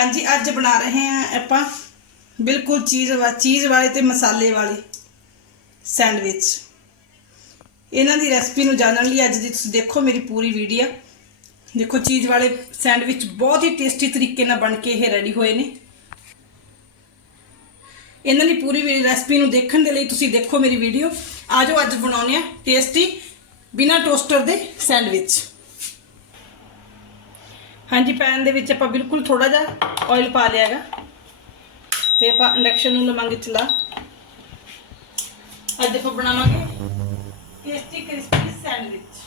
ਹਾਂਜੀ, ਅੱਜ ਬਣਾ ਰਹੇ ਹਾਂ ਆਪਾਂ ਬਿਲਕੁਲ ਚੀਜ਼ ਵਾ, ਚੀਜ਼ ਵਾਲੇ ਤੇ ਮਸਾਲੇ ਵਾਲੇ ਸੈਂਡਵਿਚ। ਇਹਨਾਂ ਦੀ ਰੈਸਪੀ ਨੂੰ ਜਾਣਨ ਲਈ ਅੱਜ ਦੀ ਤੁਸੀਂ ਦੇਖੋ ਮੇਰੀ ਪੂਰੀ ਵੀਡੀਓ। ਦੇਖੋ, ਚੀਜ਼ ਵਾਲੇ ਸੈਂਡਵਿਚ ਬਹੁਤ ਹੀ ਟੇਸਟੀ ਤਰੀਕੇ ਨਾਲ ਬਣ ਕੇ ਇਹ ਰੈਡੀ ਹੋਏ ਨੇ। ਇਹਨਾਂ ਦੀ ਪੂਰੀ ਰੈਸਪੀ ਨੂੰ ਦੇਖਣ ਦੇ ਲਈ ਤੁਸੀਂ ਦੇਖੋ ਮੇਰੀ ਵੀਡੀਓ। ਆਜੋ, ਅੱਜ ਬਣਾਉਂਦੇ ਆ ਟੇਸਟੀ ਬਿਨਾ ਟੋਸਟਰ ਦੇ ਸੈਂਡਵਿਚ। ਹਾਂਜੀ, ਪੈਨ ਦੇ ਵਿੱਚ ਆਪਾਂ ਬਿਲਕੁਲ ਥੋੜਾ ਜਿਹਾ ਆਇਲ ਪਾ ਲਿਆ ਹੈਗਾ। ਤੇ ਆਪਾਂ ਇੰਡਕਸ਼ਨ ਨੂੰ ਲਵਾਂਗੇ ਅੱਜ ਆਪਾਂ ਬਣਾਵਾਂਗੇ ਟੇਸਟੀ ਕ੍ਰਿਸਪੀ ਸੈਂਡਵਿਚ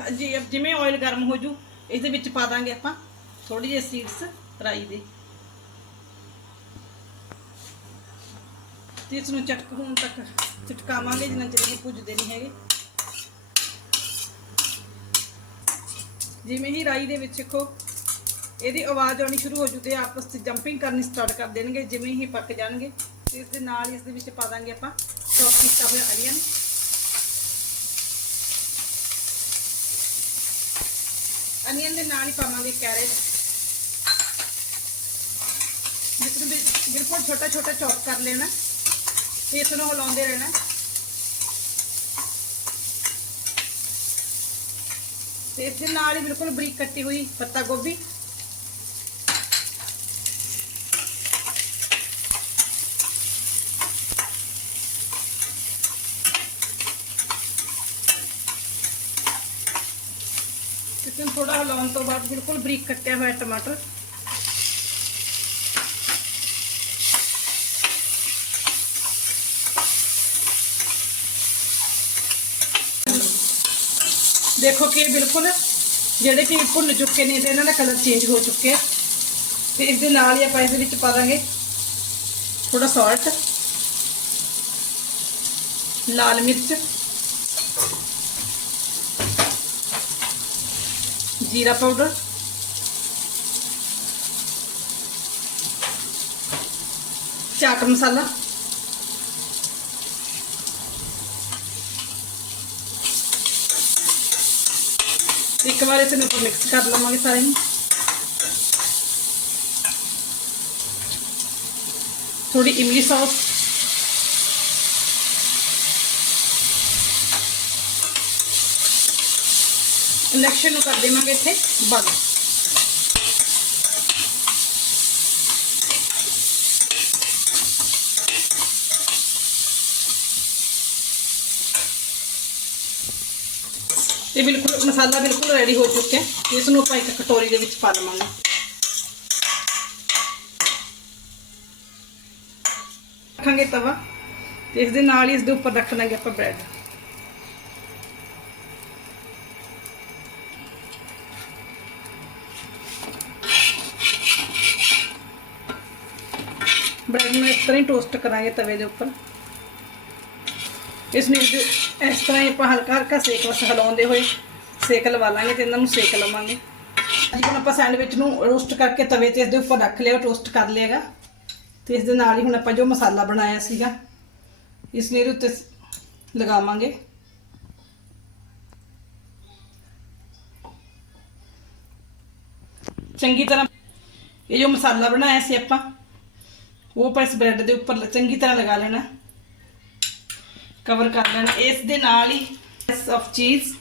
ਹਾਂਜੀ, ਅਬ ਜਿਵੇਂ ਆਇਲ ਗਰਮ ਹੋ ਜੂ ਇਸ ਦੇ ਵਿੱਚ ਪਾ ਦਾਂਗੇ ਆਪਾਂ ਥੋੜੀ ਜਿਹੀ ਸੀਡਸ ਰਾਈ ਦੇ। ਤੇ ਇਸ ਨੂੰ ਚਟਕ ਹੋਣ ਤੱਕ ਚਟਕਾਵਾਂਗੇ, ਜਿੰਨਾ ਚਿਰ ਇਹ ਭੁੱਜਦੇ ਨਹੀਂ ਹੈਗੇ। ਜਿਵੇਂ ਹੀ ਰਾਈ ਦੇ ਵਿੱਚ ਦੇਖੋ ਇਹਦੀ ਆਵਾਜ਼ ਆਉਣੀ ਸ਼ੁਰੂ ਹੋ ਜੂ ਤੇ ਆਪਸ ਵਿੱਚ ਜੰਪਿੰਗ ਕਰਨੀ ਸਟਾਰਟ ਕਰ ਦੇਣਗੇ, ਜਿਵੇਂ ਹੀ ਪੱਕ ਜਾਣਗੇ। ਤੇ ਇਸ ਦੇ ਨਾਲ ਹੀ ਇਸ ਦੇ ਵਿੱਚ ਪਾ ਦਾਂਗੇ ਆਪਾਂ ਚੌਪ ਕੀਤਾ ਹੋਇਆ ਅਨੀਅਨ ਅਨੀਅਨ ਦੇ ਨਾਲ ਹੀ ਪਾਵਾਂਗੇ ਕੈਰਟ ਜਿਸ ਨੂੰ ਬਿਲਕੁਲ ਛੋਟਾ ਛੋਟਾ ਚੌਪ ਕਰ ਲੈਣਾ, ਤੇ ਇਸ ਨੂੰ ਹਿਲਾਉਂਦੇ ਰਹਿਣਾ। ਤੇ ਇਸ ਦੇ ਨਾਲ ਹੀ ਬਿਲਕੁਲ ਬਰੀਕ ਕੱਟੀ ਹੋਈ ਪੱਤਾ ਗੋਭੀ। ਇਸ ਨੂੰ ਥੋੜਾ ਹਿਲਾਉਣ ਤੋਂ ਬਾਅਦ ਬਿਲਕੁਲ ਬਰੀਕ ਕੱਟਿਆ ਹੋਇਆ ਟਮਾਟਰ। ਦੇਖੋ ਕਿ ਬਿਲਕੁਲ ਜਿਹੜੇ ਕਿ ਭੁੰਨ ਚੁੱਕੇ ਨੇ ਤੇ ਇਹਨਾਂ ਦਾ ਕਲਰ ਚੇਂਜ ਹੋ ਚੁੱਕਿਆ ਤੇ ਇਸ ਦੇ ਨਾਲ ਹੀ ਆਪਾਂ ਇਸ ਦੇ ਵਿੱਚ ਪਾ ਦਾਂਗੇ ਥੋੜਾ ਸਾਲਟ ਲਾਲ ਮਿਰਚ। ਜੀਰਾ ਪਾਊਡਰ ਚਾਟ ਮਸਾਲਾ? ਇੱਕ ਵਾਰ ਇਸ ਨੂੰ ਆਪਾਂ ਮਿਕਸ ਕਰ ਲਵਾਂਗੇ ਸਾਰੇ ਨੂੰ। ਥੋੜੀ ਇਮਲੀ ਸੌਸ ਇੰਡਕਸ਼ਨ ਨੂੰ ਕਰ ਦੇਵਾਂਗੇ ਇੱਥੇ ਬੰਦ ਇਹ ਬਿਲਕੁਲ ਮਸਾਲਾ ਬਿਲਕੁਲ ਰੈਡੀ ਹੋ ਚੁੱਕਿਆ ਹੈ ਇਸ ਨੂੰ ਆਪਾਂ ਇੱਕ ਕਟੋਰੀ ਦੇ ਵਿੱਚ ਪਾ ਲਵਾਂਗੇ ਰੱਖਾਂਗੇ ਤਵਾ ਤੇ ਇਸ ਦੇ ਨਾਲ ਹੀ ਇਸ ਦੇ ਉੱਪਰ ਰੱਖ ਦਾਂਗੇ ਆਪਾਂ ਬ੍ਰੈਡ ਬ੍ਰੈਡ ਨੂੰ ਇਸ ਤਰ੍ਹਾਂ ਹੀ ਟੋਸਟ ਕਰਾਂਗੇ ਤਵੇ ਦੇ ਉੱਪਰ। ਇਸ ਨੂੰ ਇਸ- ਤਰ੍ਹਾਂ ਹੀ ਆਪਾਂ ਹਲਕਾ ਹਲਕਾ ਸੇਕ ਵਸ ਹਿਲਾਉਂਦੇ ਹੋਏ ਸੇਕ ਲਵਾ ਲਾਂਗੇ ਤੇ ਇਹਨਾਂ ਨੂੰ ਸੇਕ ਲਵਾਂਗੇ। ਅੱਜ ਆਪਾਂ ਸੈਂਡਵਿਚ ਨੂੰ ਰੋਸਟ ਕਰਕੇ ਤਵੇ ਤੇ ਇਸ ਦੇ ਉੱਪਰ ਰੱਖ ਲਿਆ ਟੋਸਟ ਕਰ ਲਿਆਗਾ। ਤੇ ਇਸ ਦੇ ਨਾਲ ਹੀ ਹੁਣ ਆਪਾਂ ਜੋ ਮਸਾਲਾ ਬਣਾਇਆ ਸੀਗਾ, ਇਸ ਨੂੰ ਇਹਦੇ ਉੱਤੇ ਲਗਾਵਾਂਗੇ। ਚੰਗੀ ਤਰ੍ਹਾਂ ਇਹ ਜੋ ਮਸਾਲਾ ਬਣਾਇਆ ਸੀ ਆਪਾਂ ਉਹ ਆਪਾਂ ਇਸ ਬ੍ਰੈਡ ਦੇ ਉੱਪਰ ਚੰਗੀ ਤਰ੍ਹਾਂ ਲਗਾ ਲੈਣਾ। ਕਵਰ ਕਰ ਲੈਣਾ। ਇਸ ਦੇ ਨਾਲ ਹੀ ਇਸ ਆਫ ਚੀਜ਼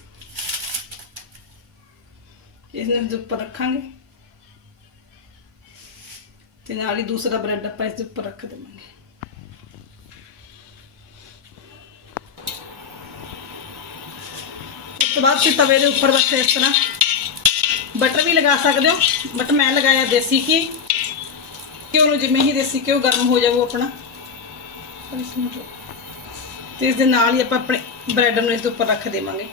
ਇਸ ਨੂੰ ਦੇ ਉੱਪਰ ਰੱਖਾਂਗੇ। ਤੇ ਨਾਲ ਹੀ ਦੂਸਰਾ ਬ੍ਰੈਡ ਆਪਾਂ ਇਸ ਦੇ ਉੱਪਰ ਰੱਖ ਦੇਵਾਂਗੇ। ਉਸ ਤੋਂ ਬਾਅਦ ਤੁਸੀਂ ਤਵੇ ਦੇ ਉੱਪਰ ਬਸ ਇਸ ਤਰ੍ਹਾਂ ਬਟਰ ਵੀ ਲਗਾ ਸਕਦੇ ਹੋ ਬਟ ਮੈਂ ਲਗਾਇਆ ਦੇਸੀ ਘੀ। ਘਿਓ ਨੂੰ ਜਿਵੇਂ ਹੀ ਦੇਸੀ ਘਿਓ ਗਰਮ ਹੋ ਜਾਊ ਆਪਣਾ? ਤੇ ਇਸ ਦੇ ਨਾਲ ਹੀ ਆਪਾਂ ਆਪਣੇ ਬ੍ਰੈਡ ਨੂੰ ਇਸ ਦੇ ਉੱਪਰ ਰੱਖ ਦੇਵਾਂਗੇ।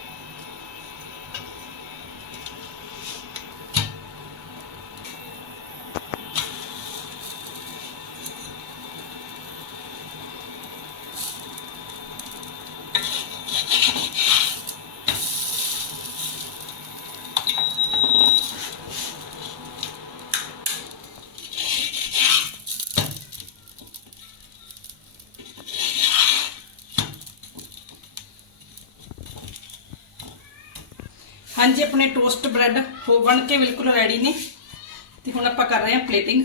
ਹਾਂਜੀ, ਆਪਣੇ ਟੋਸਟ ਬ੍ਰੈਡ ਹੋ ਬਣ ਕੇ ਬਿਲਕੁਲ ਰੈਡੀ ਨੇ। ਤੇ ਹੁਣ ਆਪਾਂ ਕਰ ਰਹੇ ਹਾਂ ਪਲੇਟਿੰਗ